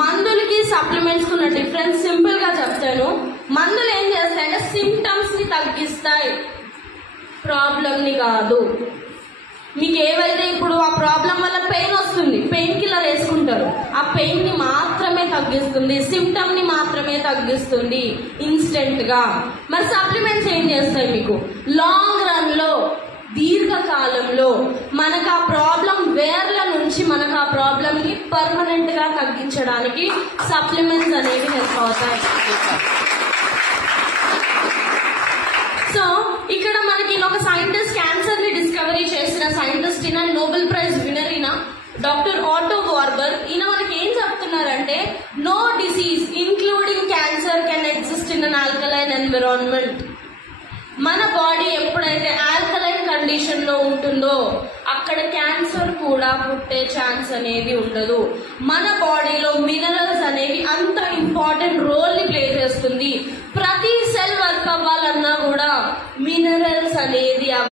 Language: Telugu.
మందులకి సప్లిమెంట్స్ ఉన్న డిఫరెన్స్ సింపుల్ గా చెప్తాను. మందులు ఏం చేస్తాయంటే సిమ్టమ్స్ ని తగ్గిస్తాయి, ప్రాబ్లం ని కాదు. మీకు ఏవైతే ఇప్పుడు ఆ ప్రాబ్లం వల్ల పెయిన్ వస్తుంది, పెయిన్ కిల్లర్ వేసుకుంటారు, ఆ పెయిన్ ని మాత్రమే తగ్గిస్తుంది, సిమ్టమ్ ని మాత్రమే తగ్గిస్తుంది ఇన్స్టెంట్ గా. మరి సప్లిమెంట్స్ ఏం చేస్తాయి? మీకు లాంగ్ రన్ లో, దీర్ఘకాలంలో మనకు ఆ ప్రాబ్లం వేర్ల నుంచి మనకు ఆ ప్రాబ్లం ని పర్మనెంట్ గా తగ్గించడానికి సప్లిమెంట్స్ అనేవి హెల్ప్ అవుతాయి. సో ఇక్కడ మనకి ఒక సైంటిస్ట్, క్యాన్సర్ ని డిస్కవరీ చేసిన సైంటిస్ట్ ఈయన, నోబెల్ ప్రైజ్ విన్నర్ ఈయన, డాక్టర్ ఆటో వార్బర్. ఈయన మనకి ఏం చెప్తున్నారంటే no disease including cancer can exist in an alkaline environment. మన బాడీ ఎప్పుడైతే ఆల్కలైన్ కండిషన్ లో ఉంటుందో అక్కడ క్యాన్సర్ కూడా పుట్టే ఛాన్స్ అనేది ఉండదు. మన బాడీలో మినరల్స్ అనేవి అంత ఇంపార్టెంట్ రోల్ ని ప్లే చేస్తుంది. ప్రతి సెల్ వర్క్ అవ్వాలన్నా కూడా మినరల్స్ అనేది